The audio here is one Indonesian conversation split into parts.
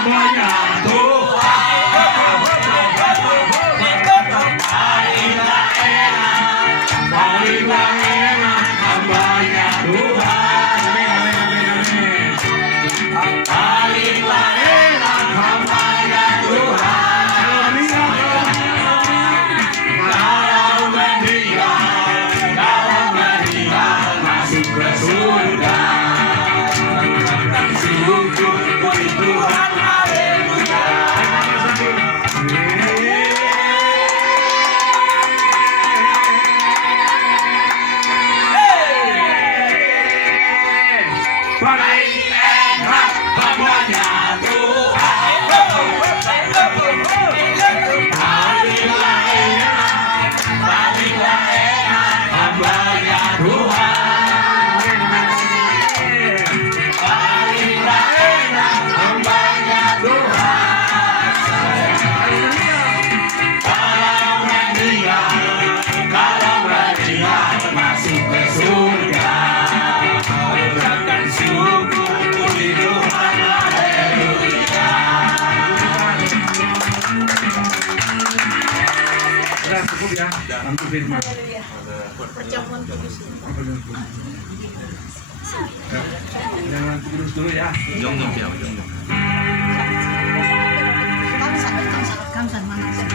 hambanya Tuhan. Palinglah enak hambanya Tuhan. Palinglah enak hambanya Tuhan. Kalau meninggal masuk ke surga. Syukur puji Tuhan, haleluya. Paling enak hambanya Tuhan. Palinglah enak hambanya Tuhan. Palinglah enak hambanya Tuhan. Kalau meninggal masuk ke surga. Ucapkan syukur puji Tuhan, haleluya. Sudah cukup ya, ambil firman. Perjamuan kudus. Jangan terus dulu ya. Jong-jong ya, jong-jong. Kamsan mana sih?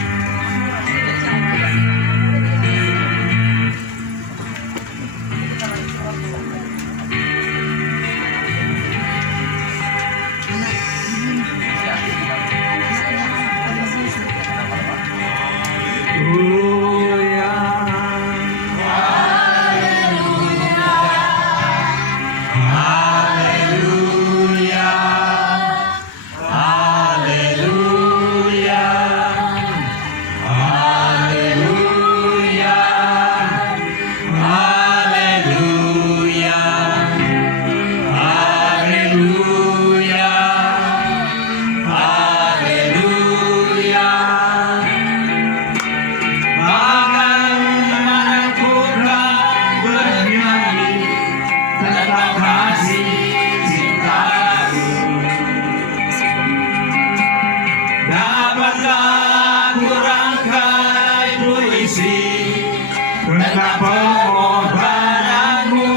Tentang pengorbananmu,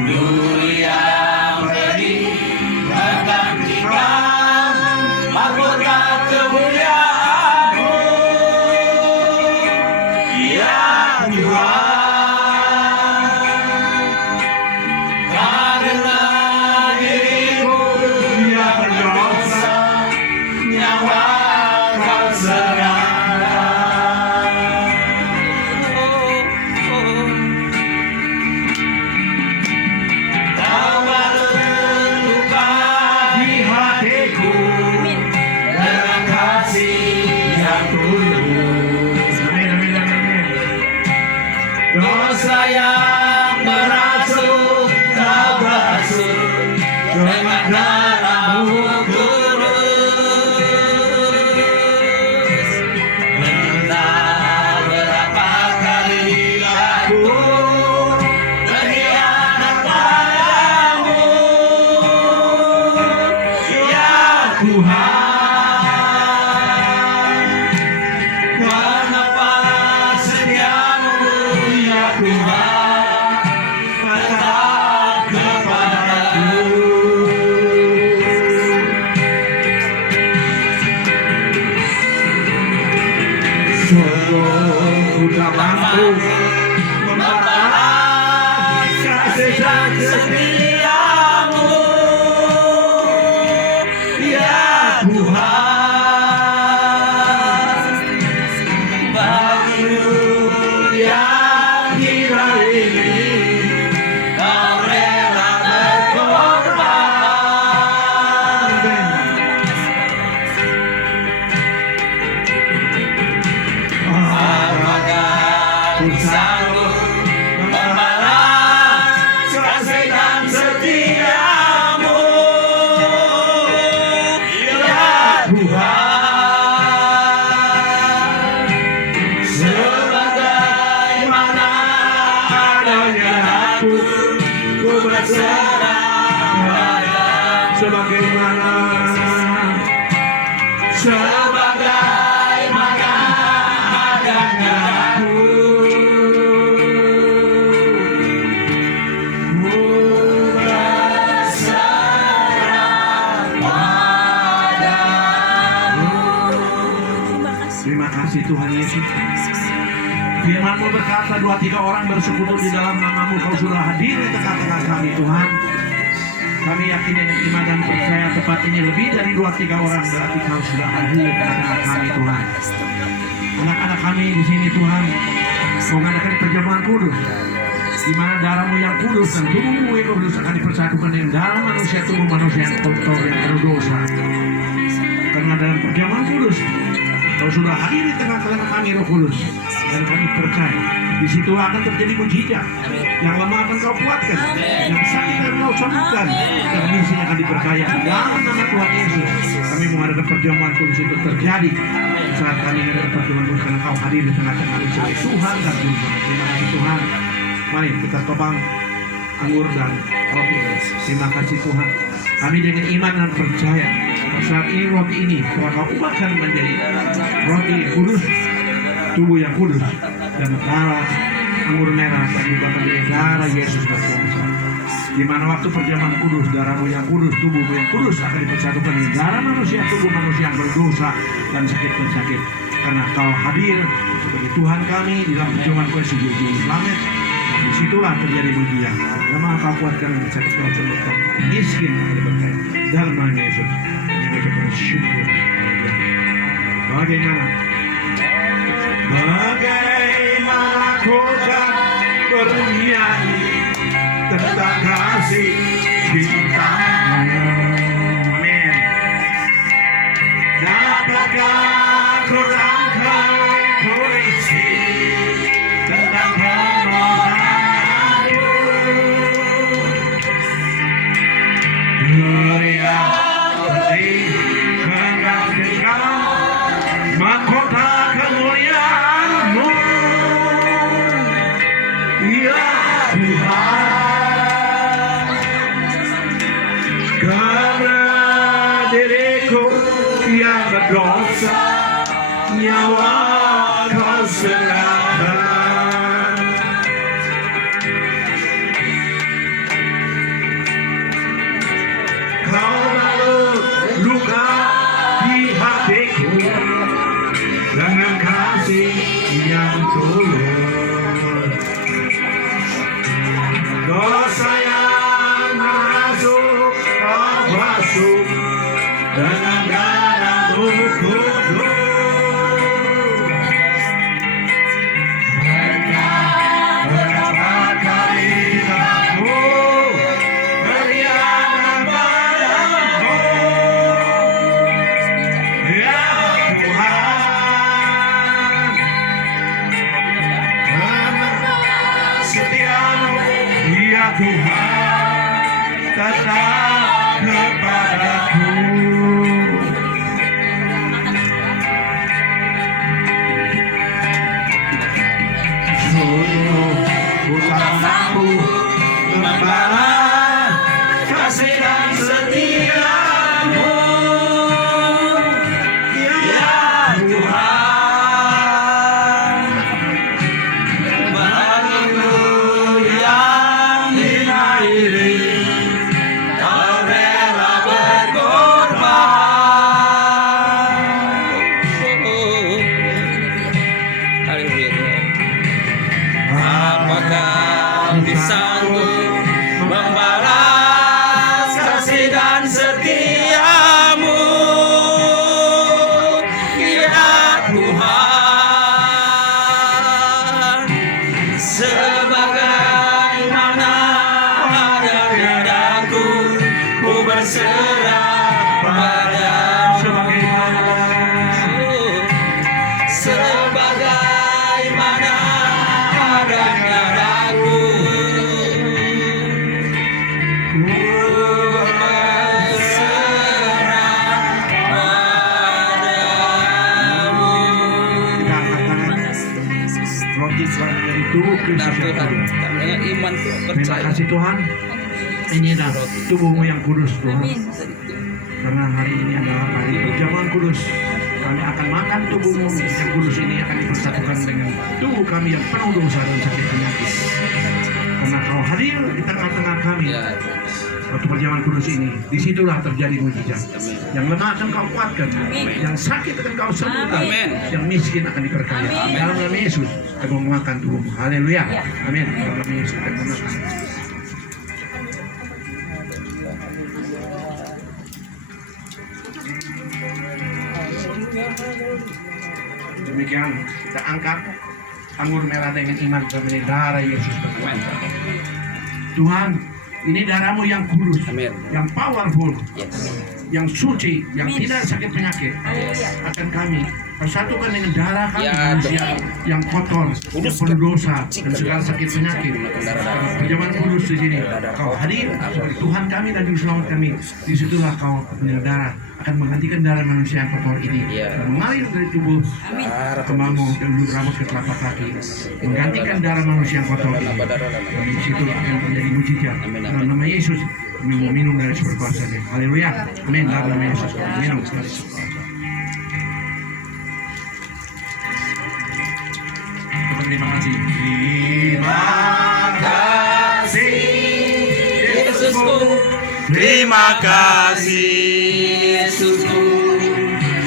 dulu yang beri menggantikan mahkota kemuliaan-Mu, ya Tuhan. Karena diriku yang berdosa, nyawa Kau serahkan. Dosa yang merasuk, Kau basuh dengan darah-Mu kudus. Entah berapa kali aku berkhianat padamu, ya Tuhan. Kenapa setiamu, ya Tuhan, tetap kepadaku. Sungguh tak mampu membalas kasih dan setia-Mu, ya Tuhan. Bagimu yang hilang ini, Kau rela berkorban. Apakah ku sanggup membalas kasih dan setia-Mu, ya Tuhan. Sebagaimana adanya aku berserah padamu. sebagaimana adanya aku Terima kasih Tuhan Yesus. Firman-Mu berkata 2-3 orang bersekutu di dalam nama-Mu, Kau sudah hadir di tengah-tengah kami Tuhan. Kami yakin dengan iman dan percaya tepat ini lebih dari 2-3 orang berarti Kau sudah hadir di tengah kami Tuhan. Anak-anak kami di sini Tuhan mengadakan perjamuan kudus, di mana darah-Mu yang kudus dan tubuh-Mu yang kudus akan dipersatukan dengan darah manusia, tubuh manusia yang kotor yang berdosa. Karena dalam perjamuan kudus Kau sudah hadir di tengah-tengah kami Roh Kudus, dan kami percaya di situ akan terjadi mujizat. Yang lemah akan Kau kuatkan, yang sakit akan Kau sembuhkan, dan misi akan dipercayakan dalam nama Tuhan Yesus. Kami mengadakan perjamuan kudus itu terjadi saat kami mengadakan perjamuan kudus karena Kau hadir di tengah-tengah kami sebagai Tuhan dan Juru Selamat. Terima kasih Tuhan. Mari kita topang anggur dan roti. Terima kasih Tuhan. Kami dengan iman dan percaya saat ini roti ini telah Kau ubahkan menjadi roti kudus, tubuh yang kudus, dan darah anggur merah akan diubahkan menjadi darah Yesus berkuasa. Di mana waktu perjamuan kudus, darah-Mu yang kudus, tubuh-Mu yang kudus akan dipersatukan dengan darah manusia, tubuh manusia yang berdosa dan sakit penyakit. Karena Kau hadir sebagai Tuhan kami di dalam perjamuan kudus di Selamat. Dan disitulah terjadi mujizat. Lemah Kau kuatkan dan sakit Kau sembuhkan. Miskin akan diberkati dalam nama Yesus. Yang kita bersyukur. Bagaimana ku kan bernyanyi tentang kasih cinta-Mu. Amin. Dapatkah ku rangkai puisi tentang permohonanmu. Dunia putih menggantikan mahkota kemuliaan-Mu. Ya Tuhan, karena diriku yang berdosa, nyawa Kau serahkan. Kau balut luka di hatiku dengan kasih yang tulus. Dosa yang merasuk Kau basuh dengan darah-Mu kudus. Berapa kali aku berkhianat padamu, ya Tuhan. Karena setia-Mu, ya Tuhan, tetap kepadaku. Sungguh ku tak mampu membalas kasih dan setia-Mu, ya Tuhan. Bagiku yang dinairi, Kau rela berkorban. Apakah disanggup membalas kasih dan setia-Mu, ya Tuhan. Sebagaimana adanya daku, ku berserah padamu. Sebagaimana adanya daku, ku berserah padamu. Roti selain dari tubuh Kristus yang Tuhan, kudus. dengan iman Tuhan Terima percaya. kasih Tuhan. inilah tubuhmu yang kudus Tuhan. Amin. Karena hari ini adalah hari perjamuan kudus. Kami akan makan tubuhmu yang kudus ini akan dipersatukan dengan tubuh kami yang penuh dosa dan sakit penyakit. Karena kau hadir di tengah-tengah kami. Waktu perjamuan kudus ini, disitulah terjadi mujizat. Yang lemah akan kau kuatkan, yang sakit akan kau sembuhkan, Amin. yang miskin akan diperkaya. Dalam nama Yesus, kami makan tubuhmu. Haleluya. Amin. Dalam nama Yesus kami makan. Demikian kita angkat anggur merah dengan iman kepada darah Yesus. Tuhan, ini darahmu yang kudus, Amin. yang powerful, Yes. yang suci, yang tidak sakit penyakit. Akan kami persatukan dengan darah kami Ya, manusia yang kotor, yang penuh dosa dan segala sakit penyakit. Perjamuan kudus di sini, kau hadir sebagai Tuhan kami dan Juru Selamat kami. Disitulah kau punya darah akan menggantikan darah manusia yang kotor ini Ya. dan mengalir dari tubuh kemamu dan bulu rambut ke telapak kaki, menggantikan darah manusia yang kotor ini. Dan di situ akan terjadi mujizat. Dalam nama Yesus, kami mau minum dari sumber kuasa-Nya. Haleluya. Amin. Dalam nama Yesus, kami minum dari sumber kuasa. Terima kasih. Terima kasih Yesusku, Terima kasih Yesusku,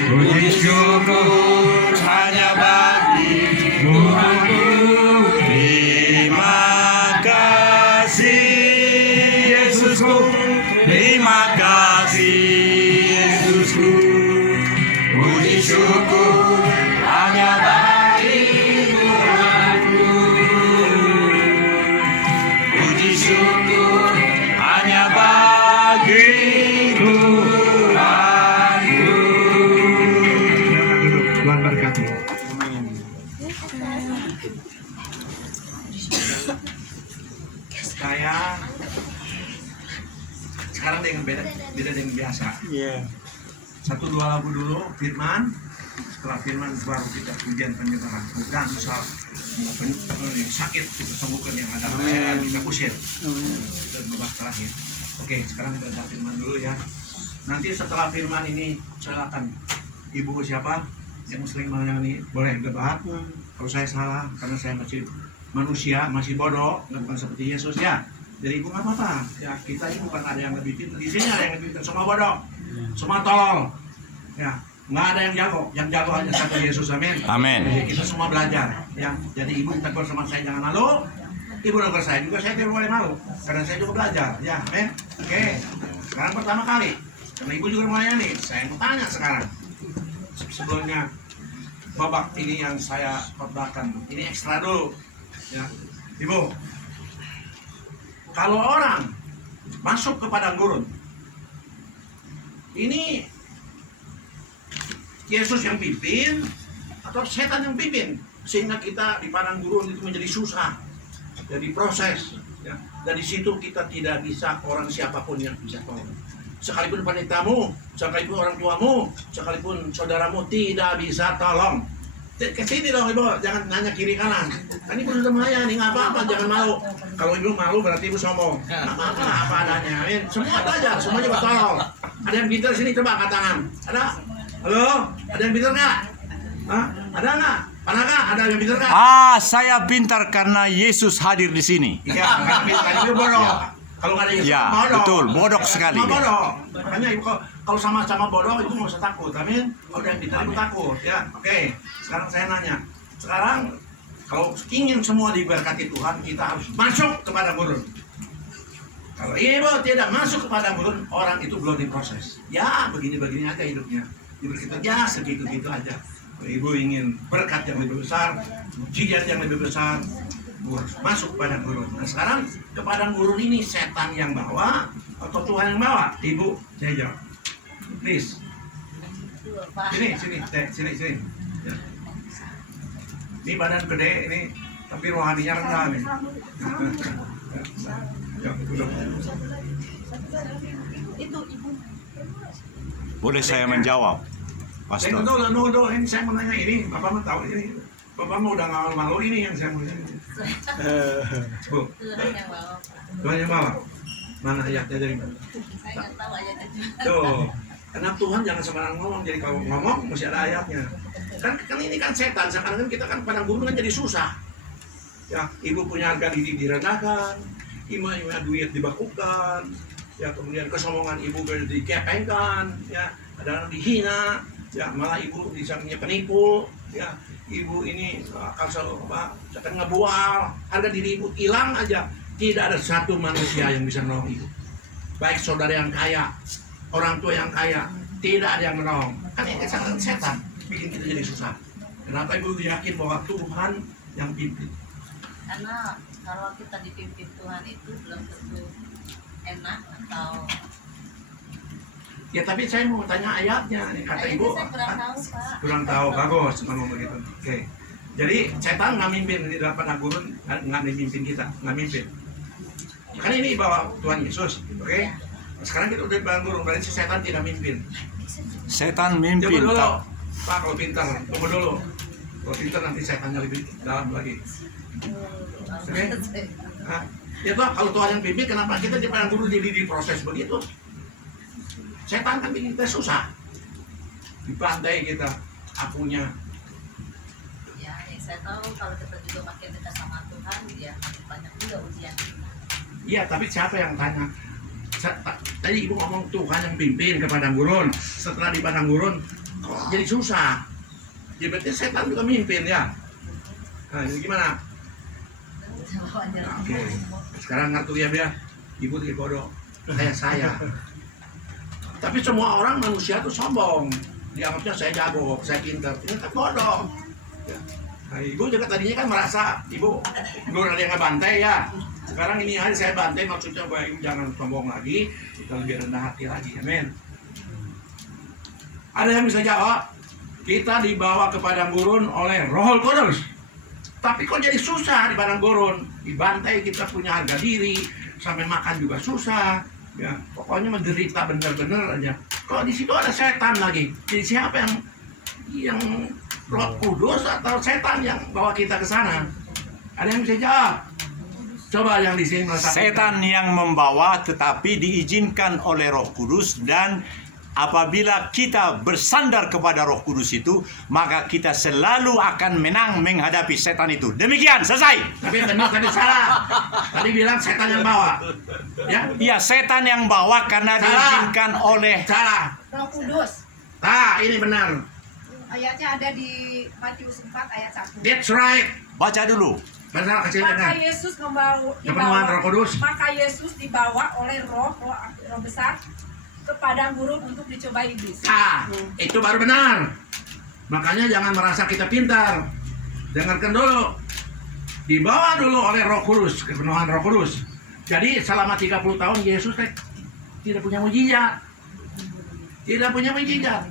puji syukur hanya bagimu. Terima kasih Yesusku. Terima kasih Yesusku. Puji syukur hanya bagimu. Puji syukur hanya bagi Tuhanku. Silakan duduk. Tuhan berkati. Saya sekarang dengan beda dengan biasa. Satu dua lagu dulu firman, setelah firman baru kita pujian penyembahan. Dan misal yang sakit kita sembuhkan, yang ada yang kita usir dan babak terakhir. Oke, sekarang kita baca firman dulu ya. Nanti setelah firman ini silakan ibu siapa yang sering menyanyi boleh debat. Kalau saya salah karena saya masih manusia, masih bodoh, bukan seperti Yesus ya. Jadi ibu nggak apa-apa. Ya kita ini bukan ada yang lebih pintar. Di sini ada yang lebih pintar. Semua bodoh, semua tolol. Ya, nggak ada yang jago. Yang jago hanya satu Yesus. Amin. Amin. Jadi kita semua belajar. Ya, jadi ibu tegur sama saya jangan malu. Ibu tegur saya juga saya tidak boleh malu. Karena saya juga belajar. Ya, amin. Oke. Sekarang pertama kali. Karena ibu juga melayani. Saya mau tanya sekarang. Sebelumnya babak ini yang saya khotbahkan. Ini ekstra dulu. Ya, ibu. Kalau orang masuk ke padang gurun, ini Yesus yang pimpin atau setan yang pimpin sehingga kita di padang gurun itu menjadi susah, jadi proses. Ya. Dan di situ kita tidak bisa orang siapapun yang bisa tolong. Sekalipun pendetamu, sekalipun orang tuamu, sekalipun saudaramu tidak bisa tolong. Ke sini dong ibu, jangan nanya kiri kanan. Kan ibu sudah melayani, nggak apa-apa, jangan malu. Kalau ibu malu berarti ibu sombong. Nggak apa-apa, apa adanya. Amin. Semua belajar, semuanya bertolong. Ada yang pintar sini, coba angkat tangan. Ada? Halo? Ada yang pintar nggak? Hah? Ada nggak? Panaka, ada yang pintar nggak? Saya pintar karena Yesus hadir di sini. Iya, nggak pintar. Ibu bodoh. Kalau nggak ada Yesus, Ya, bodoh. betul, bodoh sekali. Semua bodoh. Makanya ibu kalau sama-sama bodoh, ibu nggak usah takut. Amin. Kalau ada yang pintar, ibu takut. Ya, oke. Sekarang saya nanya. Sekarang kalau ingin semua diberkati Tuhan, kita harus masuk ke padang gurun. Kalau ibu tidak masuk ke padang gurun, orang itu belum diproses. Ya, begini-begini aja hidupnya. Diberi ya segitu-gitu aja. Kalau ibu ingin berkat yang lebih besar, mujizat yang lebih besar, harus masuk ke padang gurun. Nah sekarang ke padang gurun ini setan yang bawa atau Tuhan yang bawa? Ibu, saya jawab. Please. Sini. Ya. Ini badan gede ini, tapi rohaninya rendah nih. Ya, duduk. Boleh saya menjawab, Pastor? Tunggu, ini saya mau nanya ini, Bapak mau tahu ini. Bapak mau udah nggak malu ini yang saya mau nanya. Bu, Tuhan yang bawa. Mana ayatnya dari mana? Saya nggak tahu ayatnya. Tuh, karena Tuhan jangan sembarang ngomong. Jadi kalau ngomong mesti ada ayatnya. Kan ini kan setan. Sekarang kan kita kan padang gurun kan jadi susah. Ya, ibu punya harga diri direndahkan, ima-ima duit dibakukan, ya kemudian kesombongan ibu dikepengkan, ya ada yang dihina, ya malah ibu disangkanya penipu, ya ibu ini akan ngebual, harga diri ibu hilang aja. Tidak ada satu manusia yang bisa menolong ibu. Baik saudara yang kaya, orang tua yang kaya, tidak ada yang menolong. Kan ini sangat setan, bikin kita jadi susah. Kenapa ibu yakin bahwa Tuhan yang pimpin? Karena kalau kita dipimpin Tuhan itu belum tentu enak atau Ya tapi saya mau tanya ayatnya nih, kata ibu. saya kurang tahu, Pak. Kurang tahu, bagus ngomong begitu. Oke. Jadi setan nggak mimpin di dalam padang gurun, nggak mimpin kita, nggak mimpin. Kan ini bawa Tuhan Yesus, oke? Sekarang kita udah di padang gurun, berarti setan tidak mimpin. Setan Tunggu mimpin. dulu, Pak, kalau pintar, tunggu dulu. Kalau pintar nanti setannya lebih dalam lagi. Oke? Nah, ya toh, kalau Tuhan yang pimpin, kenapa kita di padang gurun jadi diproses begitu? Setan kan bikin kita susah. Dibantai kita, akunya. Ya, yang saya tahu kalau kita juga makin dekat sama Tuhan, ya makin banyak juga ujian kita. Iya, tapi siapa yang tanya? Tadi ibu ngomong Tuhan yang pimpin ke padang gurun. Setelah di padang gurun, kok jadi susah? Ya berarti setan juga mimpin ya. Nah, ini gimana? Nah, oke. Sekarang ngerti ya, Bia. Ibu tidak bodoh. Kayak saya. Tapi semua orang manusia tuh sombong. Dianggapnya saya jago, saya pintar. Ini kan bodoh. Ya. Nah, ibu juga tadinya kan merasa ibu ada yang ngebantai ya. Sekarang ini hari saya bantai, maksudnya bahwa ibu jangan sombong lagi, kita lebih rendah hati lagi. Amin. Ada yang bisa jawab? Kita dibawa ke padang gurun oleh Roh Kudus. Tapi kok jadi susah di padang gurun? Dibantai, kita punya harga diri, sampai makan juga susah. Ya, pokoknya menderita bener-bener aja. Kalau di situ ada setan lagi. Jadi siapa yang Roh Kudus atau setan yang bawa kita ke sana? Ada yang bisa jawab? Coba yang di sini merasa Setan yang membawa, tetapi diizinkan oleh Roh Kudus, dan apabila kita bersandar kepada Roh Kudus itu, maka kita selalu akan menang menghadapi setan itu. Demikian, selesai. Tapi benar, tadi salah. Tadi bilang setan yang bawa. Ya? Iya, setan yang bawa karena Salah. diizinkan oleh Salah. Roh Kudus. Nah, ini benar. Ayatnya ada di Matius 4 ayat 1. That's right. baca dulu. Benar, kecil Maka dengar. Yesus Kepenuhan Roh Kudus. Maka Yesus dibawa oleh roh besar ke padang gurun untuk dicobai iblis. Ah, itu baru benar. Makanya jangan merasa kita pintar. Dengarkan dulu. Dibawa dulu oleh Roh Kudus, kepenuhan Roh Kudus. Jadi selama 30 tahun Yesus tidak punya mujizat. Tidak punya mujizat.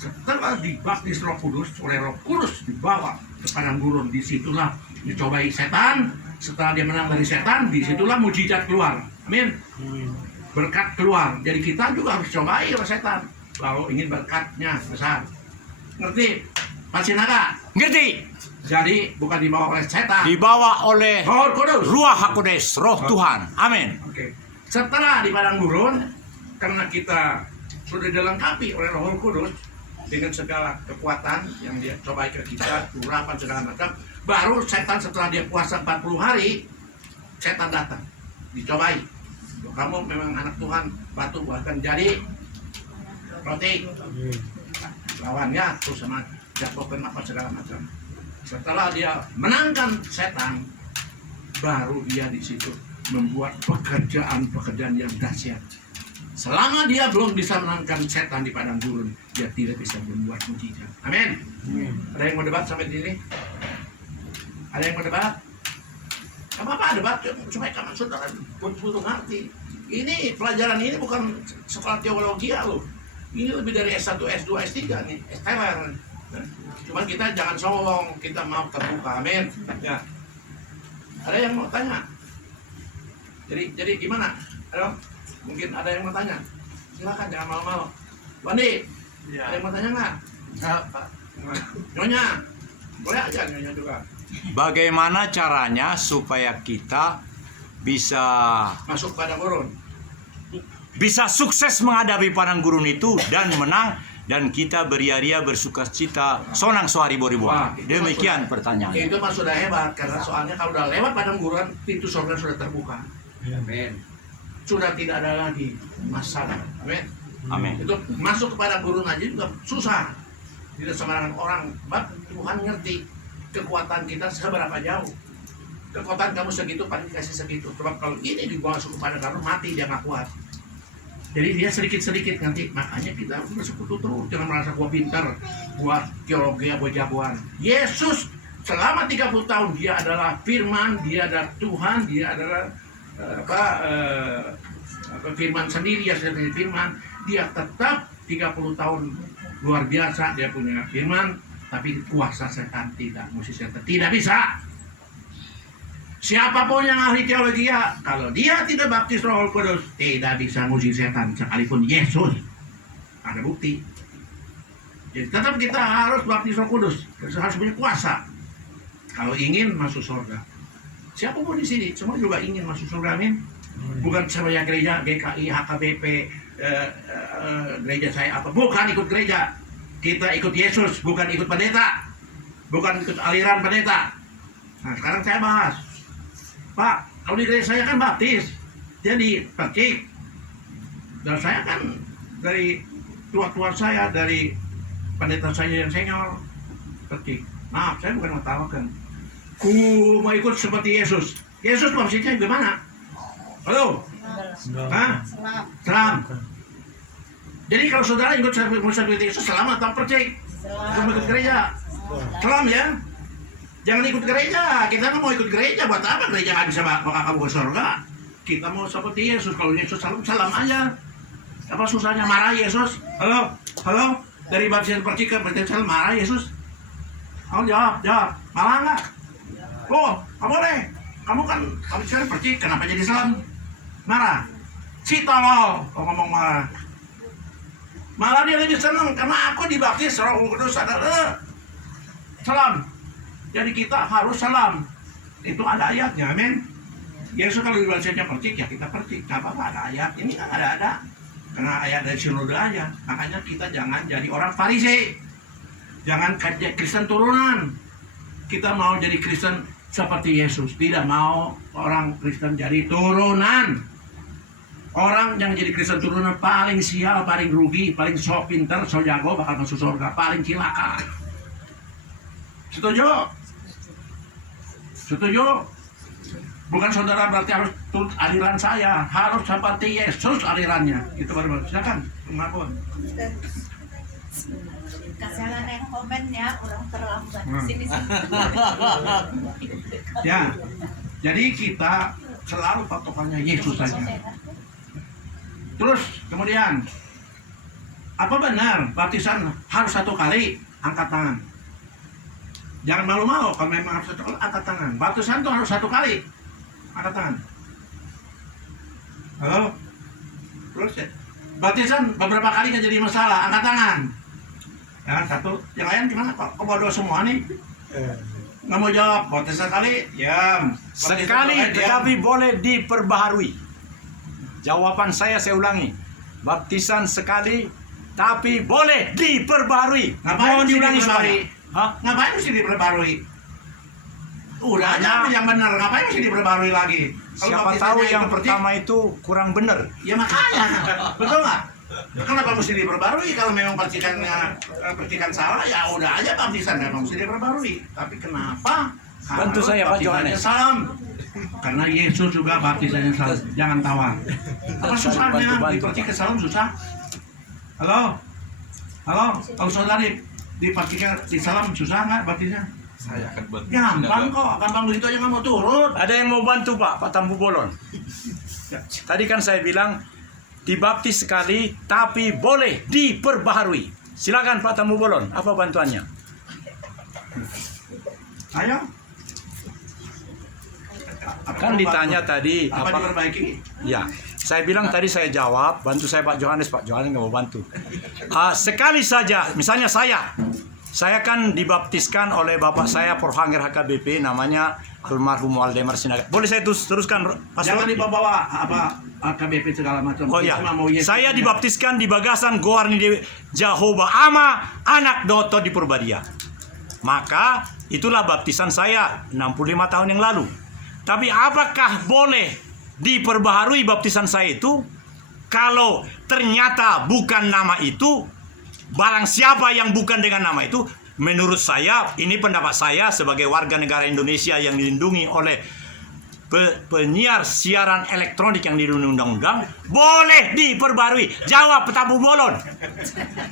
Setelah dibaptis Roh Kudus, oleh Roh Kudus dibawa ke padang gurun, disitulah dicobai setan. Setelah dia menang dari setan, disitulah mujizat keluar. Amin. Berkat keluar. Jadi kita juga harus cobai oleh setan kalau ingin berkatnya besar. Ngerti? Masih naga? Ngerti? Jadi bukan dibawa oleh setan, Dibawa oleh Roh Kudus. Ruah HaKodes, Roh Tuhan. Amin. Oke. Setelah di padang gurun, karena kita sudah dilengkapi oleh Roh Kudus dengan segala kekuatan yang dia cobai ke kita, urapan segala macam, baru setan setelah dia puasa 40 hari, setan datang, dicobai. Kamu memang anak Tuhan, batu buatkan jadi roti. Lawannya terus sama jatuhkan apa segala macam. Setelah dia menangkan setan, baru dia di situ membuat pekerjaan-pekerjaan yang dahsyat. Selama dia belum bisa menangkan setan di padang gurun, dia tidak bisa membuat mujizat. Amin. Ada yang mau debat sampai di sini? Ada yang mau debat? Gak apa-apa debat, supaya kamu saudara betul ngerti. Ini pelajaran ini bukan sekolah teologi loh. Ini lebih dari S1, S2, S3 nih, STR. Cuman kita jangan sombong, kita mau terbuka. Amin. Ya. Ada yang mau tanya? Jadi gimana? Halo? Mungkin ada yang mau tanya? Silakan, jangan malu-malu. Wandi, ada yang mau tanya nggak? Pak. Nyonya, boleh aja nyonya juga. Bagaimana caranya supaya kita bisa Masuk pada gurun. bisa sukses menghadapi padang gurun itu dan menang, dan kita beria-ria bersukacita sonang sohari boribuan. Demikian pertanyaan. Itu mah sudah hebat, karena soalnya kalau udah lewat padang gurun, pintu surga sudah terbuka. Amin. Sudah tidak ada lagi masalah. Amin. Amin. Itu masuk ke padang gurun aja juga susah. Tidak sembarangan orang. Tuhan ngerti kekuatan kita seberapa jauh. Kekuatan kamu segitu, paling dikasih segitu. Sebab kalau ini dibawa masuk ke padang gurun, mati dia nggak kuat. Jadi dia sedikit-sedikit nanti. Makanya kita harus bersekutu terus. Jangan merasa gua pintar, gua teologi, gua jagoan. Yesus selama 30 tahun dia adalah firman, dia adalah Tuhan, dia adalah firman sendiri, ya sendiri firman. Dia tetap 30 tahun luar biasa, dia punya firman, tapi kuasa setan tidak, musuh setan tidak bisa. Siapapun yang ahli teologi, ya, kalau dia tidak baptis Roh Kudus, tidak bisa ngusir setan, sekalipun Yesus. Ada bukti. Jadi tetap kita harus baptis Roh Kudus, kita harus punya kuasa. Kalau ingin masuk surga. Siapapun di sini, semua juga ingin masuk surga, amin. Bukan saya gereja, GKI, HKBP, gereja saya apa. Bukan ikut gereja. Kita ikut Yesus, bukan ikut pendeta. Bukan ikut aliran pendeta. Nah, sekarang saya bahas. Pak, kalau di gereja saya kan baptis, jadi percik. Dan saya kan dari tua-tua saya, dari pendeta saya yang senior, percik. Maaf, saya bukan mengetawakan. Ku mau ikut seperti Yesus. Yesus baptisnya gimana? Halo? Hah? Selam. Jadi kalau saudara ikut seperti Yesus, selamat atau percik? Ikut gereja. Selam ya. Jangan ikut gereja. Kita kan mau ikut gereja, buat apa gereja nggak bisa bawa kamu ke surga? Kita mau seperti Yesus. Kalau Yesus salam aja. Apa susahnya marah Yesus? Halo, halo. Dari baptisan percik ke baptisan marah Yesus. Oh jawab. Malah nggak? Oh, nggak boleh. Kamu kan baptisan percik, kenapa jadi salam? Marah. Si tolol. Kalau ngomong marah. Malah dia lebih senang karena aku dibaptis Roh Kudus adalah salam. Jadi kita harus salam. Itu ada ayatnya, amin. Yesus kalau dibaptisnya percik, ya kita percik. Gak apa-apa, ada ayat. Ini kan ada. Karena ayat dari sinode aja. Makanya kita jangan jadi orang Farisi. Jangan kayak Kristen turunan. Kita mau jadi Kristen seperti Yesus. Tidak mau orang Kristen jadi turunan. Orang yang jadi Kristen turunan paling sial, paling rugi, paling so pinter, so jago, bakal masuk surga. Paling cilaka. Setuju? Setuju? Bukan saudara berarti harus turut aliran saya, harus seperti Yesus alirannya. Itu baru. Silakan, Mapun. Jangan yang komen ya, orang terlambat sini. Ya, jadi kita selalu patokannya Yesus saja. Terus kemudian, apa benar baptisan harus 1 kali? Angkat tangan. Jangan malu-malu, kalau memang harus 1 kali, angkat tangan. Baptisan itu harus 1 kali. Angkat tangan. Halo? Terus ya. Baptisan beberapa kali kan jadi masalah. Angkat tangan. Jangan 1. Yang lain gimana? Kok bodoh semua nih? Nggak mau jawab. Baptisan sekali, diam. Sekali tetapi boleh diperbaharui. Jawaban saya ulangi. Baptisan sekali tapi boleh diperbaharui. Ngapain Mohon mesti diulangi diperbarui? semuanya. Hah? Ngapain mesti diperbarui? Udah aja yang benar, ngapain mesti diperbarui lagi? Siapa tahu yang pertama itu kurang benar. Ya makanya, betul nggak? Kenapa mesti diperbarui? Kalau memang percikan salah, ya udah aja baptisan, memang mesti diperbarui. Tapi kenapa? Bantu harus saya, Pak baptisannya Johannes. salam? Karena Yesus juga baptisannya salam. Jangan tawa. Apa susahnya? Dipercikan salam susah? Halo? Halo? Kalau saudara dipercikan di salam susah nggak baptisnya? Saya akan buat. Gampang kok, gampang begitu aja nggak mau turut. Ada yang mau bantu Pak Tampu Bolon? Tadi kan saya bilang dibaptis sekali tapi boleh diperbaharui. Silakan Pak Tampu Bolon, apa bantuannya? Ayo. Kan ditanya tadi apa apa? diperbaiki? Ya, saya bilang tadi saya jawab, bantu saya Pak Johannes nggak mau bantu. Sekali saja, misalnya saya kan dibaptiskan oleh bapak saya Profangir HKBP namanya almarhum Waldemar Sinaga. Boleh saya teruskan, Pastor? Jangan dibawa AKBP segala macam. Oh ya, Kita mau Yesus. saya dibaptiskan di Bagasan Goarni di Jehovah Ama, anak Doto di Purbadia. Maka itulah baptisan saya 65 tahun yang lalu. Tapi apakah boleh diperbaharui baptisan saya itu kalau ternyata bukan nama itu, barang siapa yang bukan dengan nama itu? Menurut saya, ini pendapat saya sebagai warga negara Indonesia yang dilindungi oleh penyiar siaran elektronik yang dilindungi undang-undang, boleh diperbarui. Jawab petabu bolon.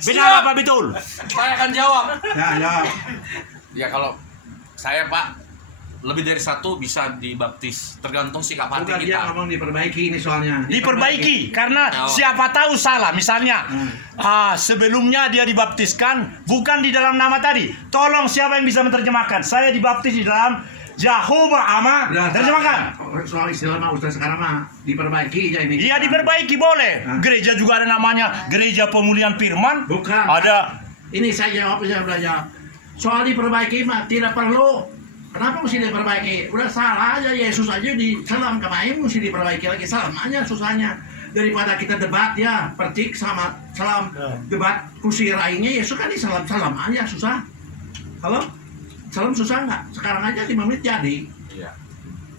Benar apa betul? Saya akan jawab. Ya. Ya kalau saya Pak, lebih dari satu bisa dibaptis, tergantung sikap hati Bukan dia kita. ngomong diperbaiki ini soalnya. Diperbaiki karena Oh. siapa tahu salah. Misalnya sebelumnya dia dibaptiskan bukan di dalam nama tadi. Tolong siapa yang bisa menerjemahkan? Saya dibaptis di dalam Jehovah Ama. Terjemahkan. Soal istilah mah Ustaz sekarang mah diperbaiki aja ini. Iya, diperbaiki boleh. Gereja juga ada namanya Gereja Pemulihan Firman. Bukan. Ada. Ini saya jawab, saya belajar. Soal diperbaiki mah tidak perlu. Kenapa mesti diperbaiki? Udah salah aja, Yesus aja di salam kemarin mesti diperbaiki lagi. Salam aja susahnya. Daripada kita debat ya, percik sama salam debat kursi lainnya, Yesus kan di salam aja susah. Halo? Salam susah nggak? Sekarang aja 5 menit jadi. Iya.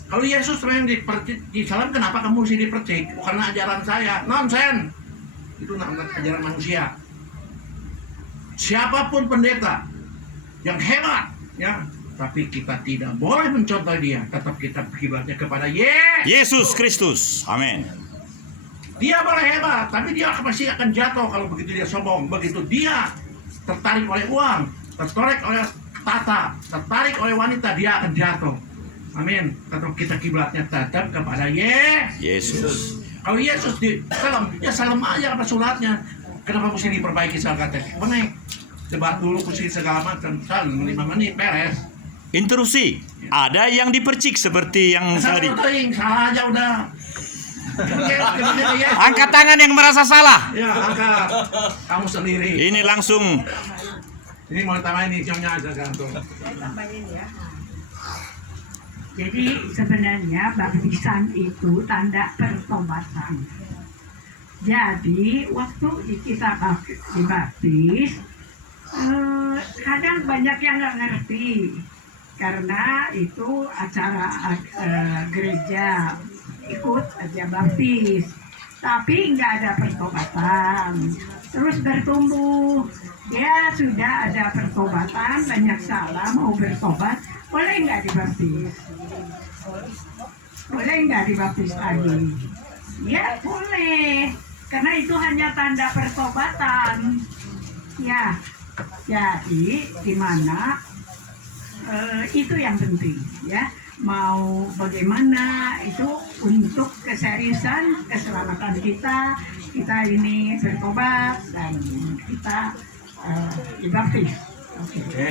Kalau Yesus yang di salam, kenapa kamu mesti dipercik? Bukan ajaran saya. Nonsen. Itu ajaran manusia. Siapapun pendeta yang hebat, ya, tapi kita tidak boleh mencontoh dia. Tetap kita kiblatnya kepada Yesus Kristus. Amin. Dia boleh hebat, tapi dia pasti akan jatuh kalau begitu dia sombong. Begitu dia tertarik oleh uang, tertarik oleh tata, tertarik oleh wanita, dia akan jatuh. Amin. Tetap kita kiblatnya tetap kepada Yesus. Kalau Yesus di salam, ya salam aja apa suratnya. Kenapa mesti diperbaiki segala kata? Benar. Debat dulu kursi segala macam. Salam 5 menit beres. Interupsi. Ada yang dipercik seperti yang tadi. Salah aja udah. Angkat tangan yang merasa salah. Ya, angkat. Kamu sendiri. Ini langsung. Ini mau tambahin ini ciumnya aja gantung. Tambahin ya. Jadi sebenarnya baptisan itu tanda pertobatan. Jadi waktu kita dibaptis, kadang banyak yang nggak ngerti karena itu acara gereja ikut aja baptis, tapi nggak ada pertobatan. Terus bertumbuh, dia sudah ada pertobatan, banyak salah mau bertobat, boleh nggak dibaptis? Boleh nggak dibaptis lagi? Ya boleh, karena itu hanya tanda pertobatan. Ya, jadi di mana itu yang penting, ya. Mau bagaimana itu untuk keseriusan keselamatan kita ini bertobat dan kita dibaptis. Oke.